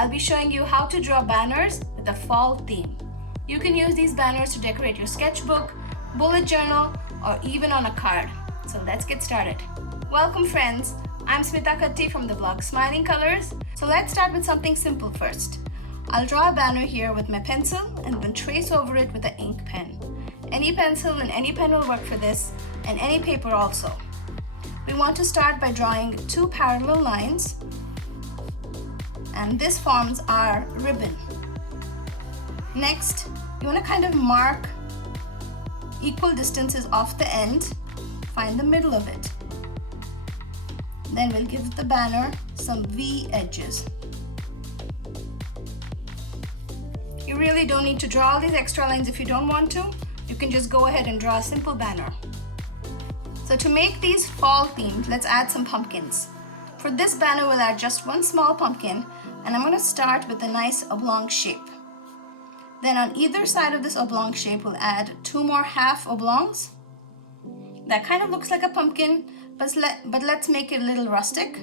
I'll be showing you how to draw banners with a fall theme. You can use these banners to decorate your sketchbook, bullet journal, or even on a card. So let's get started. Welcome friends, I'm Smitha from the blog Smiling Colors. So let's start with something simple first. I'll draw a banner here with my pencil and then trace over it with an ink pen. Any pencil and any pen will work for this, and any paper also. We want to start by drawing two parallel lines, and this forms our ribbon. Next, you want to kind of mark equal distances off the end, find the middle of it. Then we'll give the banner some V edges. You really don't need to draw all these extra lines if you don't want to. You can just go ahead and draw a simple banner. So to make these fall themed, let's add some pumpkins. For this banner, we'll add just one small pumpkin, and I'm going to start with a nice oblong shape. Then on either side of this oblong shape, we'll add two more half oblongs. That kind of looks like a pumpkin, but let's make it a little rustic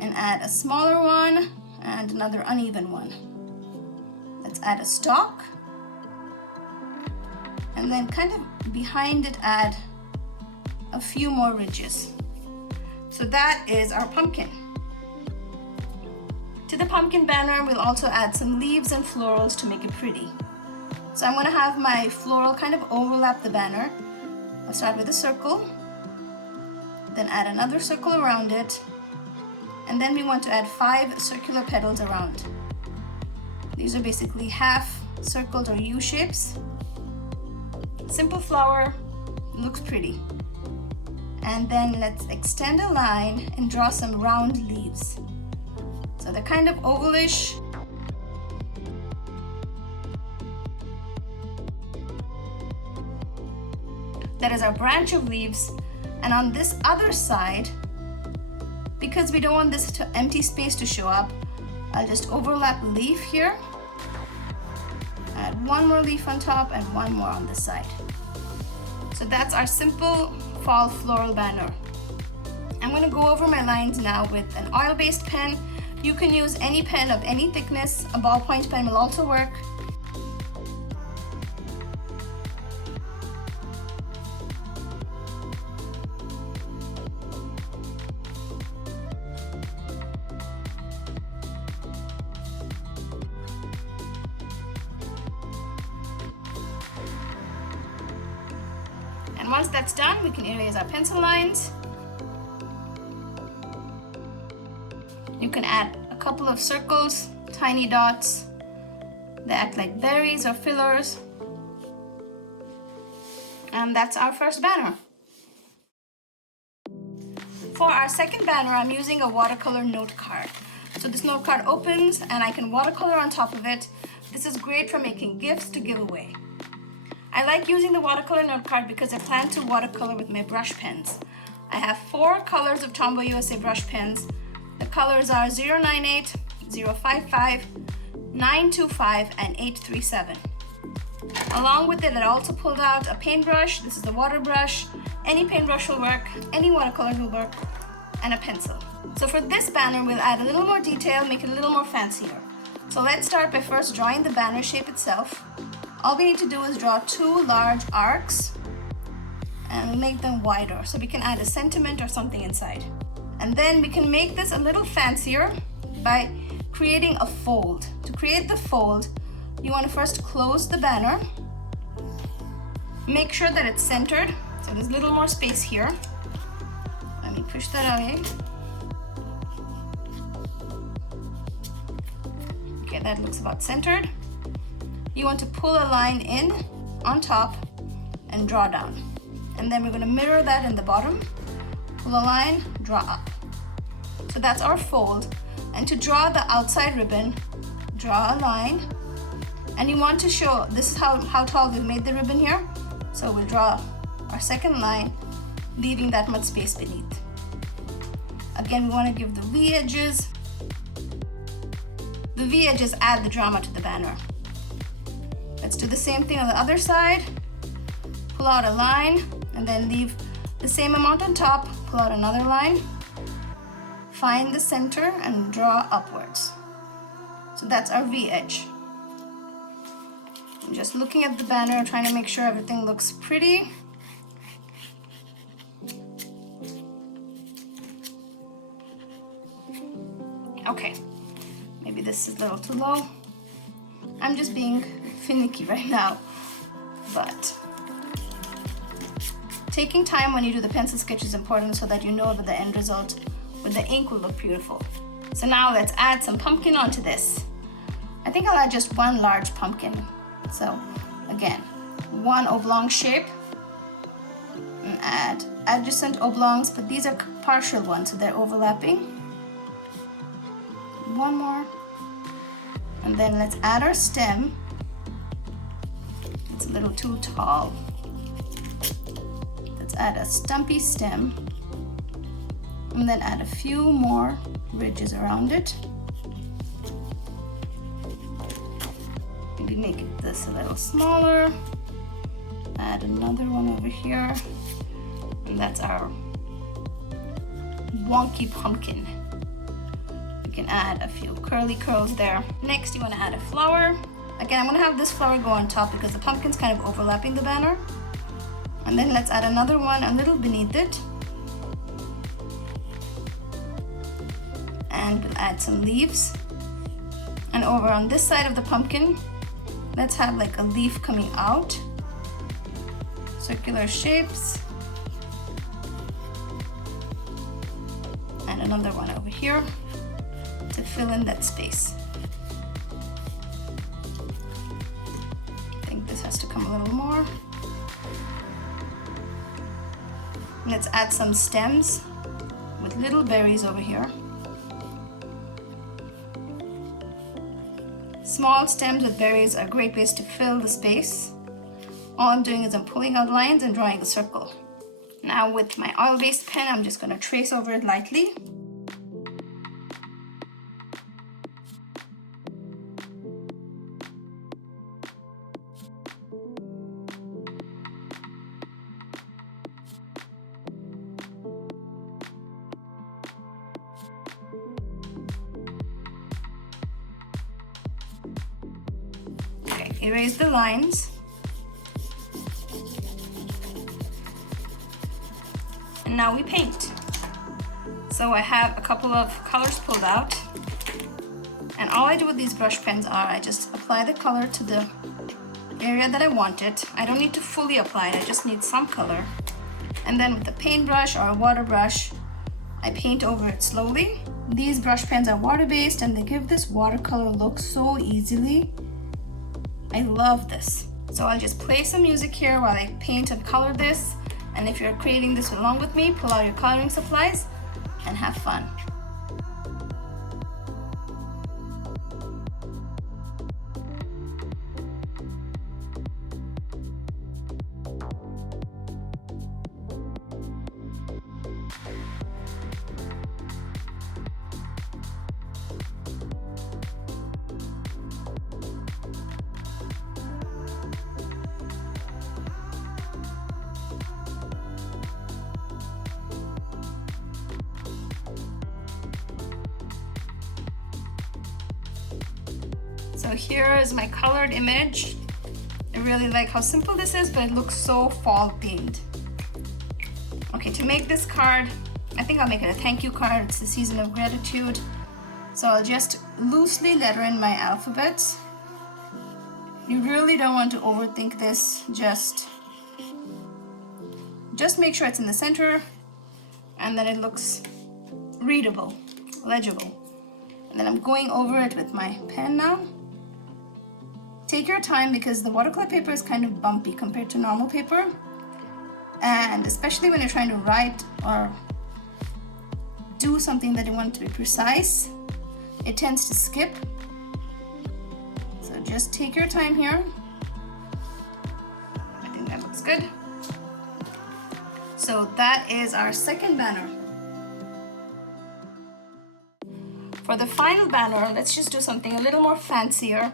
and add a smaller one and another uneven one. Let's add a stalk, and then kind of behind it add a few more ridges. So that is our pumpkin. To the pumpkin banner, we'll also add some leaves and florals to make it pretty. So I'm going to have my floral kind of overlap the banner. I'll start with a circle, then add another circle around it, and then we want to add 5 circular petals around. These are basically half circles or U shapes. Simple flower, looks pretty. And then let's extend a line and draw some round leaves. So they're kind of ovalish. That is our branch of leaves. And on this other side, because we don't want this empty space to show up, I'll just overlap leaf here. Add one more leaf on top and one more on this side. So that's our simple fall floral banner. I'm going to go over my lines now with an oil-based pen. You can use any pen of any thickness. A ballpoint pen will also work. And once that's done, we can erase our pencil lines. You can add a couple of circles, tiny dots. They act like berries or fillers. And that's our first banner. For our second banner, I'm using a watercolor note card. So this note card opens and I can watercolor on top of it. This is great for making gifts to give away. I like using the watercolor note card because I plan to watercolor with my brush pens. I have 4 colors of Tombow USA brush pens. The colors are 098, 055, 925, and 837. Along with it, I also pulled out a paintbrush. This is a water brush. Any paintbrush will work, any watercolor will work, and a pencil. So for this banner, we'll add a little more detail, make it a little more fancier. So let's start by first drawing the banner shape itself. All we need to do is draw 2 large arcs and we'll make them wider so we can add a sentiment or something inside. And then we can make this a little fancier by creating a fold. To create the fold, you want to first close the banner. Make sure that it's centered, so there's a little more space here. Let me push that away. Okay, that looks about centered. You want to pull a line in on top and draw down. And then we're going to mirror that in the bottom. Pull a line, draw up. So that's our fold. And to draw the outside ribbon, draw a line. And you want to show, this is how tall we've made the ribbon here. So we'll draw our second line, leaving that much space beneath. Again, we want to give the V edges. The V edges add the drama to the banner. Let's do the same thing on the other side. Pull out a line and then leave the same amount on top, pull out another line, find the center and draw upwards. So that's our V edge. I'm just looking at the banner, trying to make sure everything looks pretty. Okay, maybe this is a little too low. I'm just being finicky right now, but taking time when you do the pencil sketch is important so that you know that the end result with the ink will look beautiful. So now let's add some pumpkin onto this. I think I'll add just one large pumpkin. So again, one oblong shape, and add adjacent oblongs, but these are partial ones, so they're overlapping. One more, and then let's add our stem. It's a little too tall. Let's add a stumpy stem, and then add a few more ridges around it. Maybe make this a little smaller. Add another one over here, and that's our wonky pumpkin. You can add a few curly curls there. Next, you want to add a flower. Again, I'm going to have this flower go on top because the pumpkin's kind of overlapping the banner. And then let's add another one a little beneath it. And we'll add some leaves. And over on this side of the pumpkin, let's have like a leaf coming out. Circular shapes. And another one over here to fill in that space. I think this has to come a little more. Let's add some stems with little berries over here. Small stems with berries are great ways to fill the space. All I'm doing is I'm pulling out lines and drawing a circle. Now with my oil-based pen, I'm just going to trace over it lightly. Erase the lines. And now we paint. So I have a couple of colors pulled out. And all I do with these brush pens are I just apply the color to the area that I want it. I don't need to fully apply it, I just need some color. And then with a paintbrush or a water brush, I paint over it slowly. These brush pens are water-based and they give this watercolor look so easily. I love this. So I'll just play some music here while I paint and color this. And if you're creating this along with me, pull out your coloring supplies and have fun. So here is my colored image. I really like how simple this is, but it looks so fall themed. Okay, to make this card, I think I'll make it a thank you card. It's the season of gratitude. So I'll just loosely letter in my alphabets. You really don't want to overthink this. Just make sure it's in the center and then it looks readable, legible. And then I'm going over it with my pen now. Take your time because the watercolor paper is kind of bumpy compared to normal paper. And especially when you're trying to write or do something that you want to be precise, it tends to skip. So just take your time here. I think that looks good. So that is our second banner. For the final banner, let's just do something a little more fancier.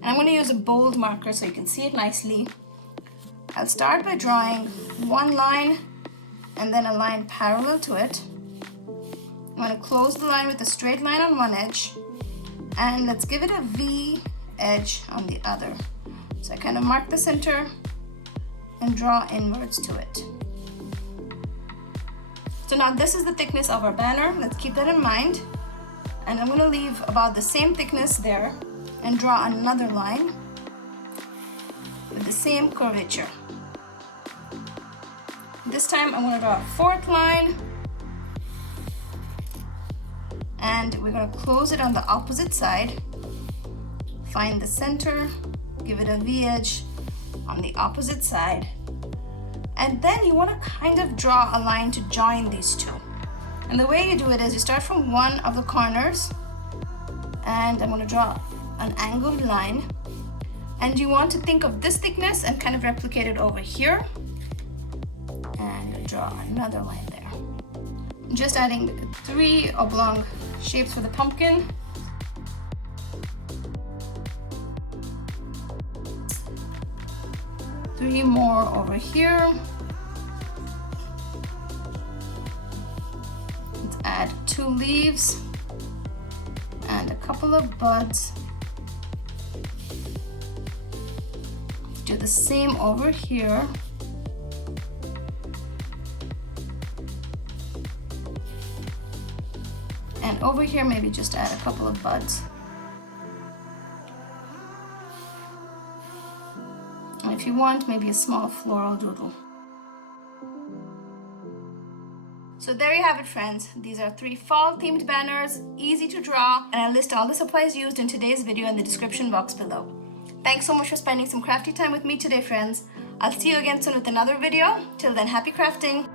And I'm going to use a bold marker so you can see it nicely. I'll start by drawing one line and then a line parallel to it. I'm going to close the line with a straight line on one edge And let's give it a V edge on the other. So I kind of mark the center and draw inwards to it. So now this is the thickness of our banner. Let's keep that in mind. And I'm going to leave about the same thickness there and draw another line with the same curvature. This time I'm going to draw a fourth line, and we're going to close it on the opposite side. Find the center, give it a V edge on the opposite side, and then you want to kind of draw a line to join these two. And the way you do it is you start from one of the corners, and I'm going to draw an angled line, and you want to think of this thickness and kind of replicate it over here and draw another line there. I'm just adding 3 oblong shapes for the pumpkin. Three more over here. Let's add 2 leaves and a couple of buds. Do the same over here. And over here, maybe just add a couple of buds. And if you want, maybe a small floral doodle. So there you have it, friends. These are 3 fall-themed banners, easy to draw, and I'll list all the supplies used in today's video in the description box below. Thanks so much for spending some crafty time with me today, friends. I'll see you again soon with another video. Till then, happy crafting!